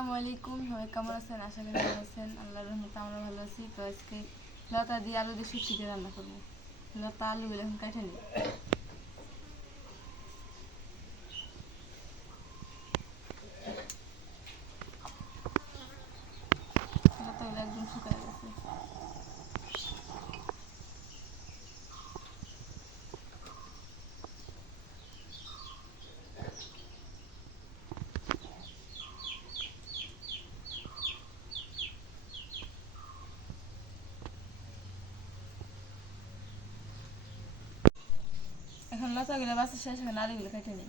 আসসালামু আলাইকুম সবাই কেমন আছেন? আশা করি ভালো আছেন। আল্লাহর রহমতে আমরা ভালো আছি। তো আজকে লতা দিয়ে আলু দিয়ে দিয়ে রান্না করব। লতা আলুগুলো এখন কাটে নিই লতাগুলো একদম শুকায় গেছে এখন লতাগুলো বাসা শেষ এখন আলুগুলো কেটে নিই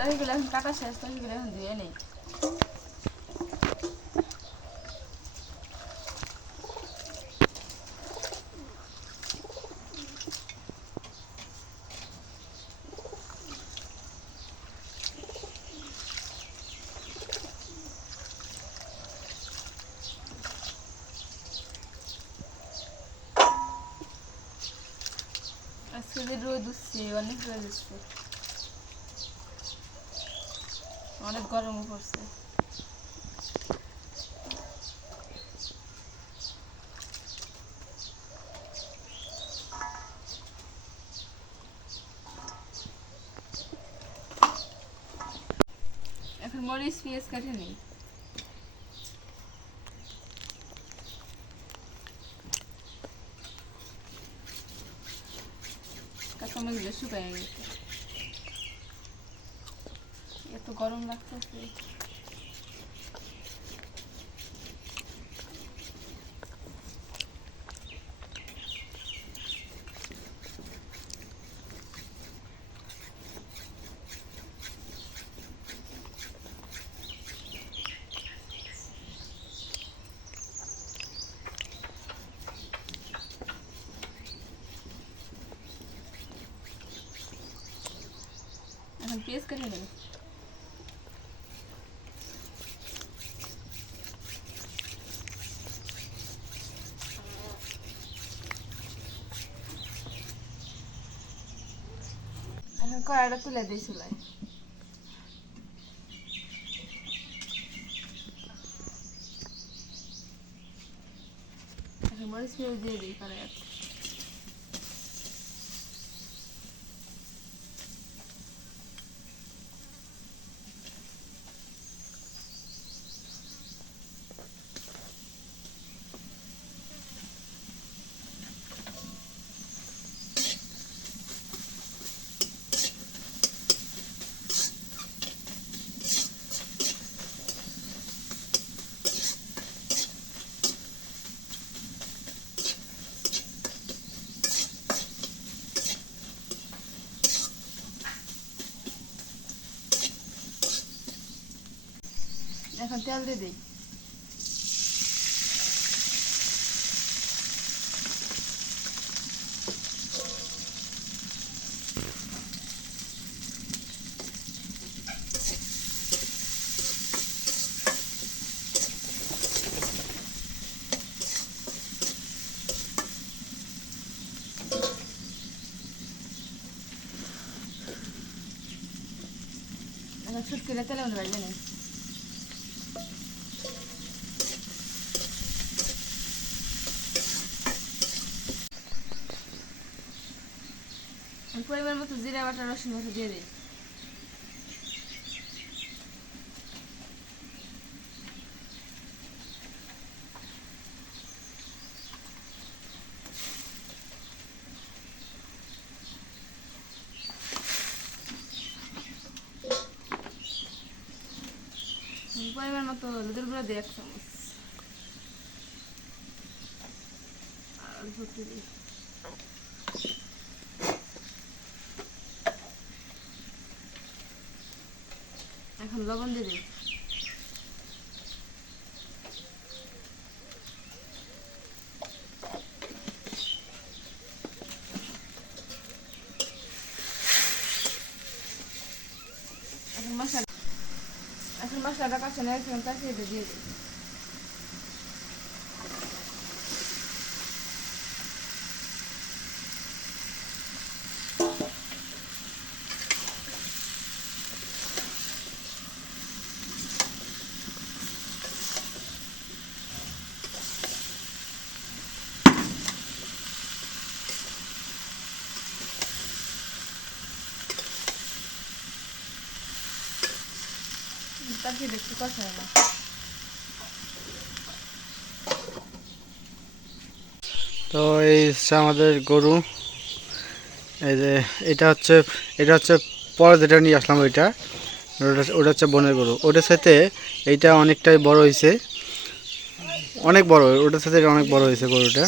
তরকারিগুলো এখন কাটা শেষ তরকারিগুলো এখন ধুয়ে নেই আজকে যে রোদ উঠছে অনেক রোদ অনেক গরমও পড়ছে। এখন মরিচ পেঁয়াজ কাটে নিই। কাঁচামরিচগুলো শুকায় গেছে। গরম লাগতেছে এখন পেঁয়াজ কেটে নেই এখন কড়াইটা তুলে দিই চুলায়। মরিচ দিয়ে দিই কড়াই এখন তেল দিয়ে দিই এখন ছুটকিটা তেলে মধ্যে বাজবে না পরিমাণ মতো জিরা বাটা, রসুন বাটা দিয়ে দিই। পরিমাণ মতো দুধের গুঁড়া দিয়ে এক চামচ। আর অল্প একটু দিই। এখন লবণ দিই এখন মশলা এখন মশলাটা কাছে নেই এখন কাছে দিয়ে দিই তারপরে দেখতে কথা না। তো এই হচ্ছে আমাদের গরু। এই যে এটা হচ্ছে এটা হচ্ছে পরে যেটা নিয়ে আসলাম ওইটা, ওটা ওটা হচ্ছে বনের গরু। ওটার সাথে এইটা অনেকটাই বড় হয়েছে। অনেক বড়, ওটার সাথে এটা অনেক বড় হয়েছে গরুটা।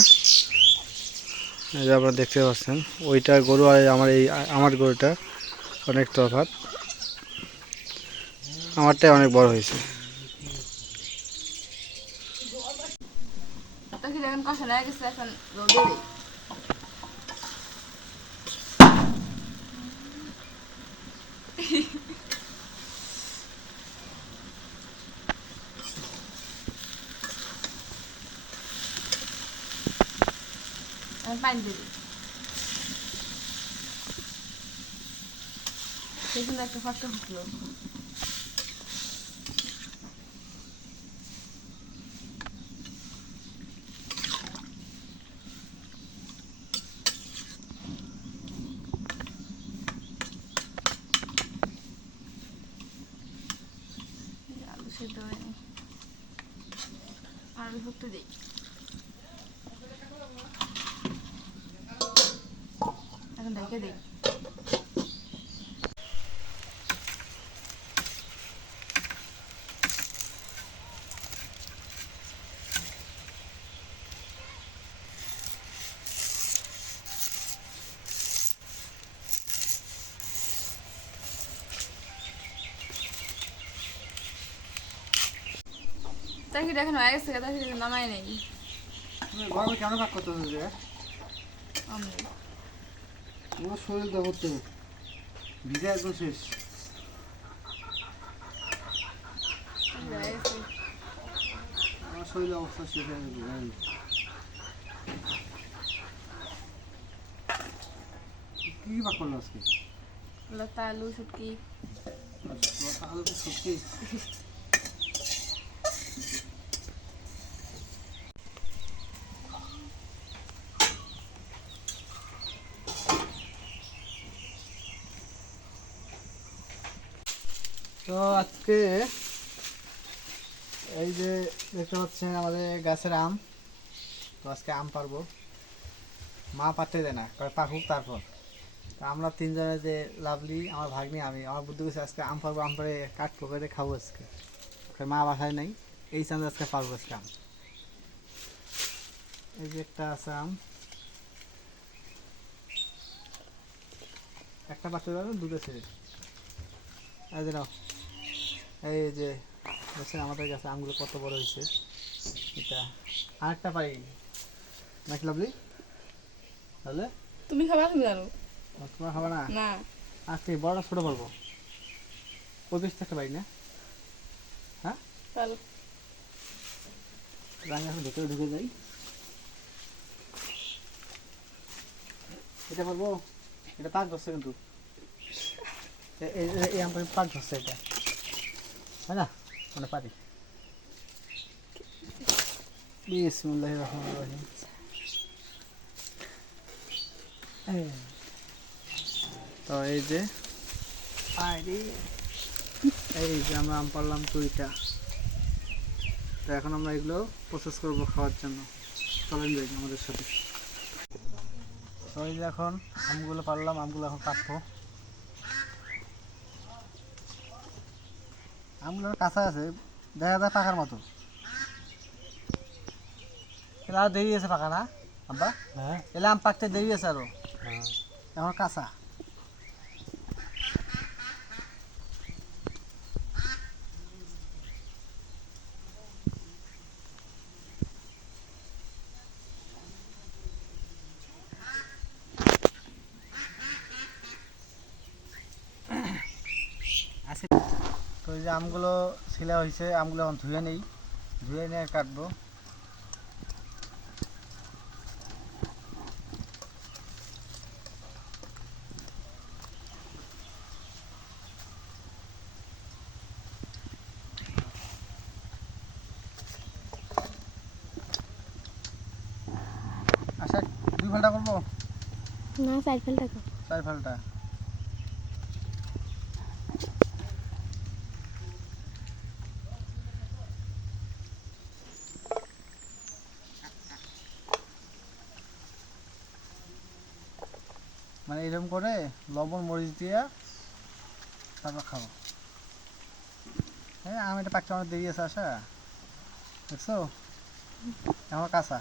এই যে আপনারা দেখতে পাচ্ছেন, ওইটা গরু আর আমার এই, আমার গরুটা, অনেক তফাৎ। আমারটাই অনেক বড় হয়েছে। তারপরে এখন কষা লেগে গেছে এখন রোদ দিয়ে দিই এখন পানি দিয়ে দিই সেখানে একটা ফাঁকা ফুটলো আলু সেদ্ধ হয়নি আলু ফুটতে দিই এখন দেখে দিই তাই কি দেখেন? হয়ে গেছে কি নামাই নেই। গরমে কেন ভাগ করতে হবে আমার শরীর দেবতে ভিজে একদম শেষ। আমার শরীরের অবস্থা শেষ হয়ে গেল কি ভাগ করল আজকে? লতা আলু শুটকি। তাহলে তো সত্যি তো আজকে এই যে দেখতে পাচ্ছেন আমাদের গাছের আম। তো আজকে আম পারব মা পারতে দেয় না, কয় পাকুক তারপর। আমরা তিনজনে যে লাভলি, আমার ভাগ্নি, আমি, আমার বুদ্ধি আজকে আম পারব আম পারে কাঠ করে খাব আজকে। মা বাসায় নাই। এই চান্দ আজকে পারব আজকে আম এই যে একটা আছে আম একটা পারতে পারব দুটো ছেড়ে এই যে এই যে দেখছেন আমাদের কাছে আমগুলো কত বড় হয়েছে। এটা আরেকটা পাই। নাকি লাভলি? তাহলে? তুমি খাবার তুমি জানো তোমার হবে না? না। আজকে বড়টা ছোটো ওই বেশ থাকতে পারি না? চলো রাঙা এখন ভেতরে ঢুকে যাই। এটা পারব এটা পাঁচ ধরছে কিন্তু। এই আমটা পাঁচ ধরছে এটা। হয় না? মানে পারি। বিসমুল্লাহ রহমান রহিম। তো এই যে আরে। এই যে আমরা আম পারলাম দুইটা। তো এখন আমরা এগুলো প্রসেস করব খাওয়ার জন্য। চলেন যাই আমাদের সাথে। তো এই যে এখন আমগুলো পারলাম আমগুলো এখন কাটবো। আমগুলো কাঁচা আছে দেখা যায় পাকার মতো। এলা আরও দেরি আছে পাকা না আব্বা? হ্যাঁ। এলা আম পাকতে দেরি আছে আরও। এখন কাঁচা। যে আমগুলো ছিলা হয়েছে আমগুলো এখন ধুয়ে নেই। ধুয়ে নিয়ে কাটবো। আচ্ছা দুই ফালটা করব? না সাইকেল টাকা চার ফালটা। মানে এরকম করে লবণ মরিচ দিয়ে তারপর খাব। হ্যাঁ আমি এটা পাকতে আমার দেরি আছে আসা দেখছ? আমার কাঁচা।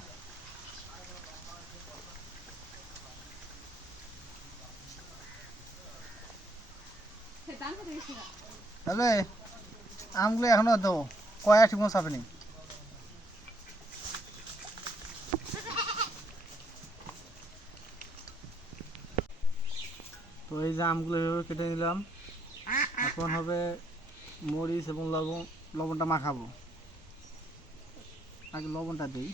তাহলে আমগুলো এখনও দেবো। কয়া ঠিক মতো চাপেনি এই যে আমগুলো এভাবে কেটে নিলাম। এখন হবে মরিচ এবং লবণ লবণটা মাখাবো। আগে লবণটা দিই।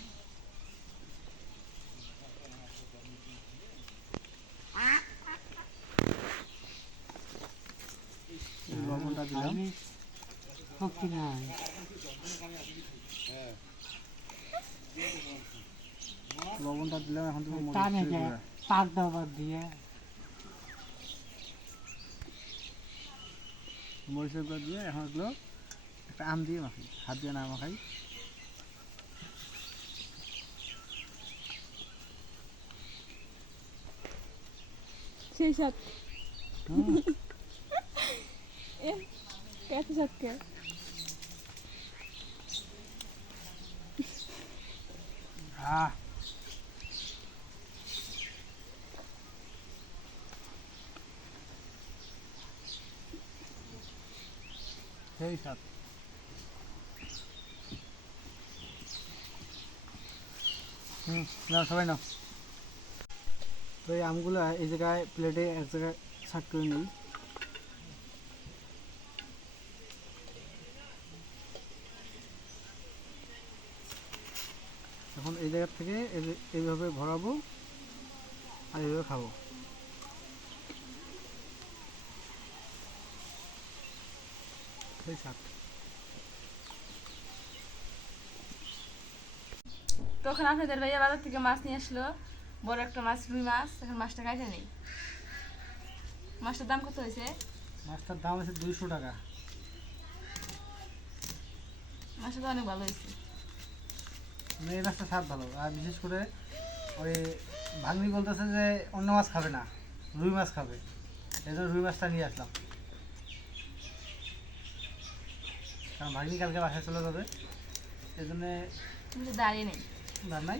লবণটা দিলাম। লবণটা দিলাম, এখন তুমি। পাক দাবার দিয়ে। মরিচের গুঁড়ো দিয়ে এখন এগুলো একটা আম দিয়ে মাখাই হাত দিয়ে না মাখাই। সেই সাত। এত সাতকে। আহ। সেই সাত হুম, নাও সবাই নাও। তো এই আমগুলো এই জায়গায় প্লেটে এক জায়গায় ছাট করে নিই। এখন এই জায়গা থেকে এই- এইভাবে ভরাবো আর এইভাবে খাব। তখন আপনাদের ভাইয়া বাজার থেকে মাছ নিয়ে আসলো। বড় একটা মাছ রুই মাছ। এখন মাছটা কাটে নেই। মাছটার দাম কত হয়েছে? মাছটার দাম আছে দুইশো টাকা। মাছটা তো অনেক ভালো হয়েছে। এই মাছটা স্বাদ ভালো। আর বিশেষ করে ওই ভাগ্নি বলতেছে যে অন্য মাছ খাবে না রুই মাছ খাবে। এই জন্য রুই মাছটা নিয়ে আসলাম। কারণ ভাগ্নি কালকে বাসায় চলে যাবে। এই জন্যে কিন্তু দাঁড়িয়ে নেই। দার নাই।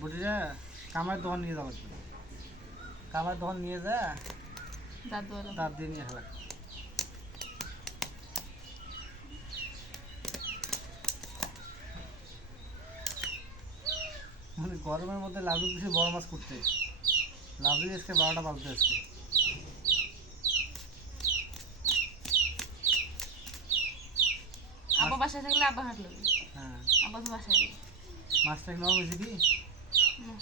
বটিটা কামার দোকান নিয়ে যাওয়া লাগবে কামার দোকান নিয়ে যা দাঁত দিয়ে নিয়ে আসা মানে গরমের মধ্যে লাভলু কিছু বড় মাছ করতে। লাভলু আজকে বারোটা বাজতে আজকে আব্বা বাসায় থাকলে আব্বা হাঁটলো হ্যাঁ আব্বা তো বাসায় নেই মাছটা কি নরম হয়েছে কি না।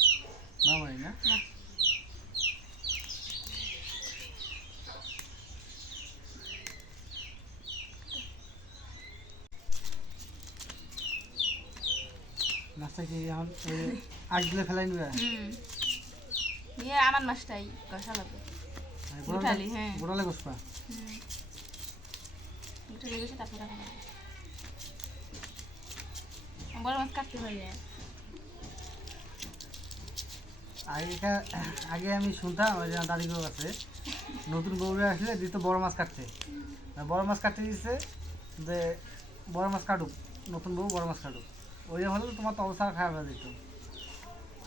নরম হয় না না মাছটা কি এখন এই আগ দিলে ফেলাই নিবে হুম আমার মাছটাই কষা লাগবে উঠালি, হ্যাঁ। গোড়ালে গোসপা হুম। উঠে তারপরে বড় মাছ কাটতে পারি আগেকার আগে আমি শুনতাম ওই যে দাদিগুলোর কাছে নতুন বউরা আসলে দিত বড় মাছ কাটতে। বড় মাছ কাটতে দিচ্ছে যে বড় মাছ কাটুক নতুন বউ বড় মাছ কাটুক। ওই হলে তোমার তো অবস্থা খারাপ হয়ে যেত।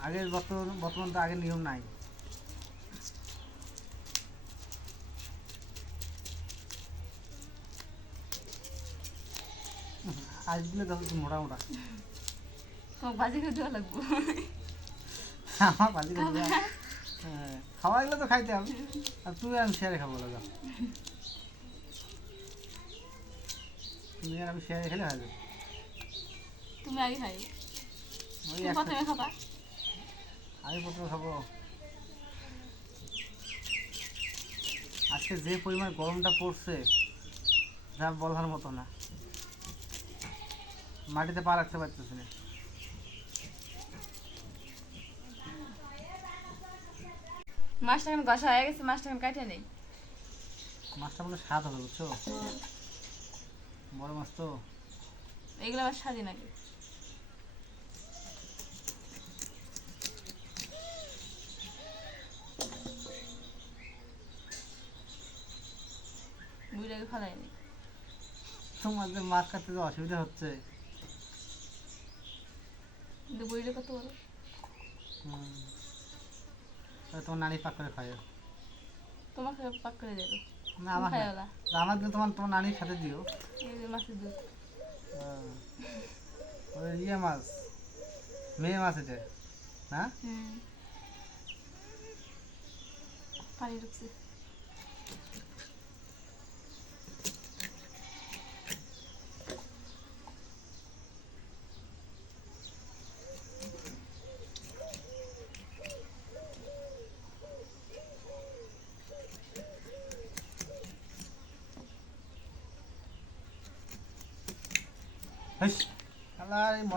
আগের বর্তমান বর্তমান তো আগের নিয়ম নাই। দিলে দেখো একটু মোটা মোটা তোমাকে ভাজি করে দেওয়া লাগবো। আমার। হ্যাঁ, খাওয়া গেলে তো খাইতাম আর তুই আমি শেয়ারে খাব লাগা তুমি আর আমি শেয়ারে খেলে হবে। তুমি আগে খাই প্রথমে খাবা। আমি প্রথমে খাব। আজকে যে পরিমাণ গরমটা পড়ছে যা বলার মতো না। মাটিতে পা রাখতে পারতেছি না। মাছটা এখন গসা হয়ে গেছে মাছটা এখন কাটে নেই। মাছটা মনে স্বাদ হবে বুঝছ? বড় মাছ তো। এগুলো আবার আগে বুড়িটাকে ফেলাইনি তোমার যে মাছ কাটতে অসুবিধা হচ্ছে। কিন্তু বুড়িটা কত বড় তোমার নানি পাক করে খায় তোমাকে পাক করে দেবো। না আমার না। আমার দিলে তোমার তোমার নানির সাথে দিও। মাছের দুধ। ওই ইয়ে মাছ। মেয়ে মাছ এটা। হ্যাঁ হুম। পানি ঢুকছে।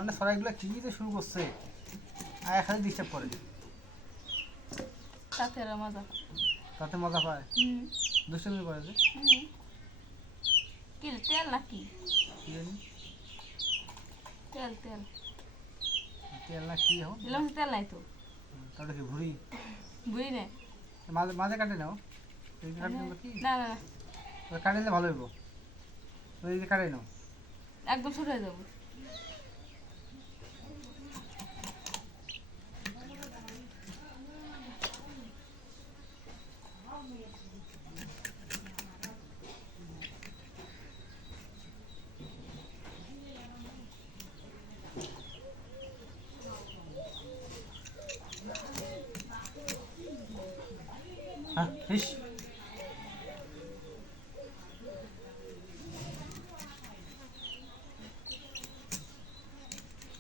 মনে সরাইগুলো কি যে শুরু করছে? আর এখানে ডিস্টার্ব করে তাতে আরও মজা পায়। তাতে মজা পায়? হুম। দুষ্টমি করে যে। কি তেল নাকি? তেল তেল। তেল না কি এখন? দিলাম তেল নাই তো। তাহলে কি ভুড়ি? বুঝি না মাঝে মাঝে কাটে নাও। না না না। ওই কাটে নিলে ভালো হইব। কাটে নাও। একদম ছোট হয়ে যাব হ্যাঁ ফিস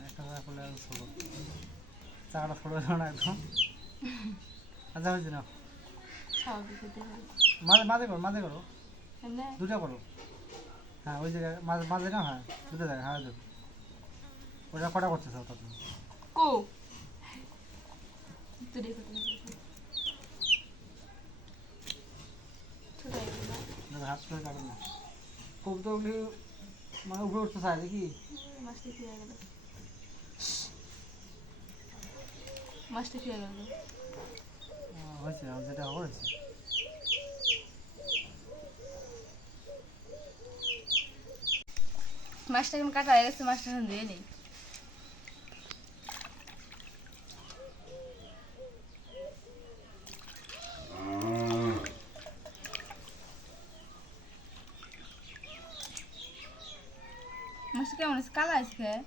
একটা জায়গা করলে আরও ছোটো চাকাটা ছোটো হলো না একদম আচ্ছা হয়েছে না। মাঝে মাঝে করো মাঝে করো। দুটো করো। হ্যাঁ ওই জায়গায় মাঝে মাঝে না হ্যাঁ দুটো জায়গায় হ্যাঁ ওটা কটা করতেছ ওটা তুমি কো। হাত করে কাটে না। কবুতর মানে উপরে উঠতে চায় দেখি মাছটা খেয়ে গেল। মাছটা খেয়ে গেল। হয়েছে আমার যেটা হওয়ার হয়েছে মাছটা এখন কাটা হয়ে গেছে মাছটা এখন দিয়ে নেই মাছটা কেমন আছে কালা আছে খেয়ে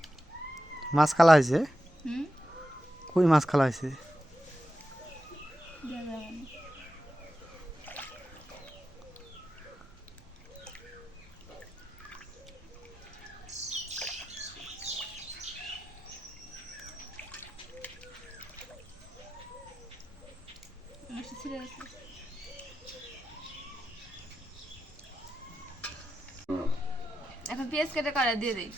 মাছ খালা হয়েছে হুম কই মাছ খালা হয়েছে দেওয়া যাবে না মাছটা ছিঁড়ে গেছে এখন পেঁয়াজ কেটে করা দিয়ে দিই।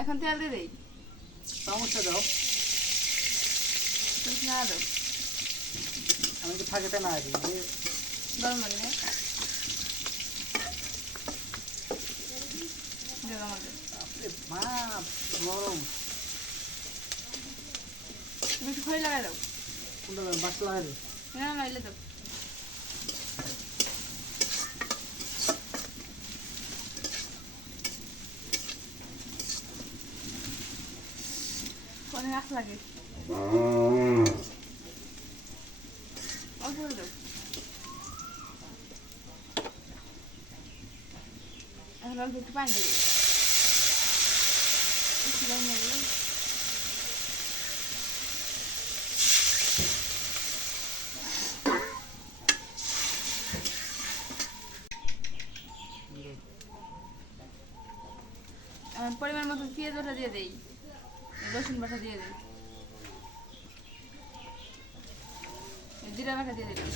এখন তেল দিয়ে দিই। সমস্যা দাও। তুই না দাও। আমি তো ফাঁকেতে না? দিই গরম মানে আমাদের গরম। একটু খড়ি লাগাই দাও। কোনটা বাস লাগাই দাও। অনেক আশ লাগে? অল্প দাও। এখন অল্প একটু পানি দেবে একটু পানি দেবে এখন পরিমাণ মতো পেঁয়াজ ওটা দিয়ে দেই। রসুন বাটা দিয়ে দেই। জিরা বাটা দিয়ে দিলাম।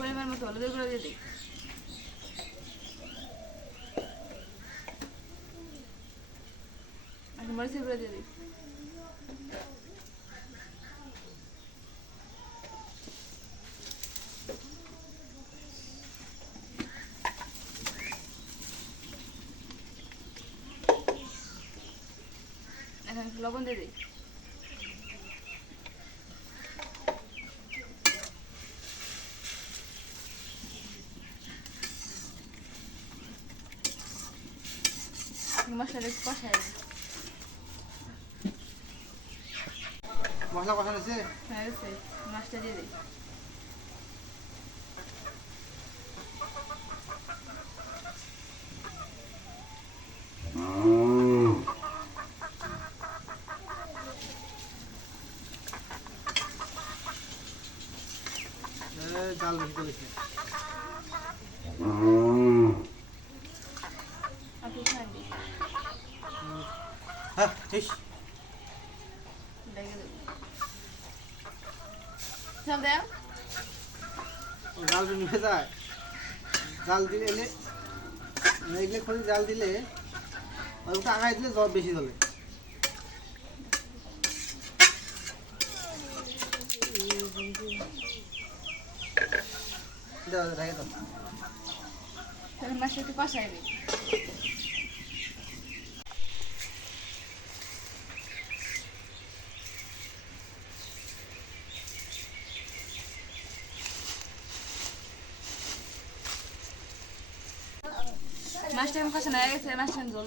পরিমাণ মতো হলুদের গুঁড়ো দিয়ে দিই এখন মরিচের গুঁড়ো দিয়ে দিই এখন একটু লবণ দিয়ে দিই। মশলাটা একটু কষাই মশলা কষানো নিয়েছে হ্যাঁ মাছটা দিয়ে দিই জাল বেশি করেছে আর একটু খাই দিই হ্যাঁ ঠিক জাল যায় জাল দিলে এলে এগুলো করে জাল দিলে ওটা আগাই দিলে জল বেশি জলে দাও দাও ঢাকে দাও তাহলে মাছটা একটু কষাই দিই মাছটা এখন কষানো হয়ে গেছে মাছটা আমি জল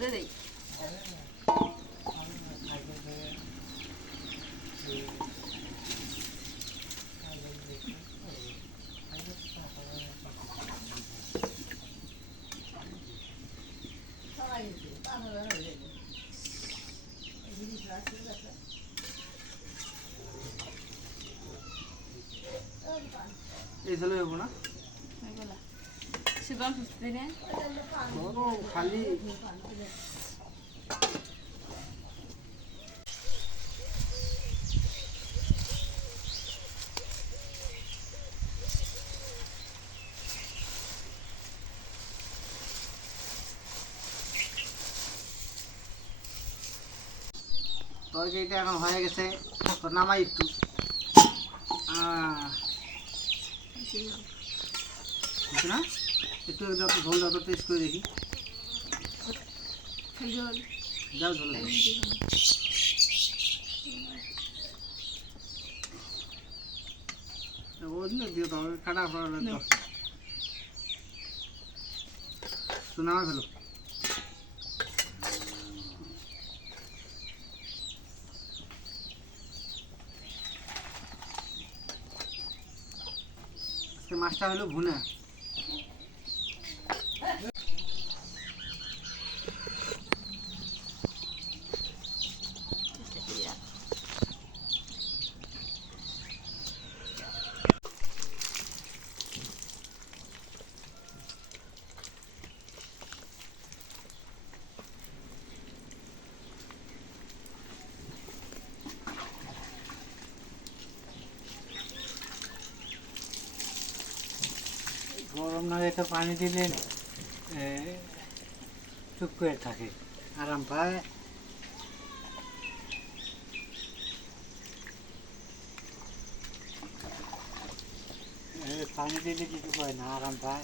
তরকারিটা এখন হয়ে গেছে নামাই একটু। না? একটু যত ঝোল যত টেস্ট করে দেখি। যাও ঝোল ওদিকে দিও তো কাটা তো নামা ফেলো। আজকে মাছটা হলো ভুনা গরম না পানি দিলে চুপ করে থাকে। আরাম পায়। পানি দিলে কিছু পায় না, আরাম পায়।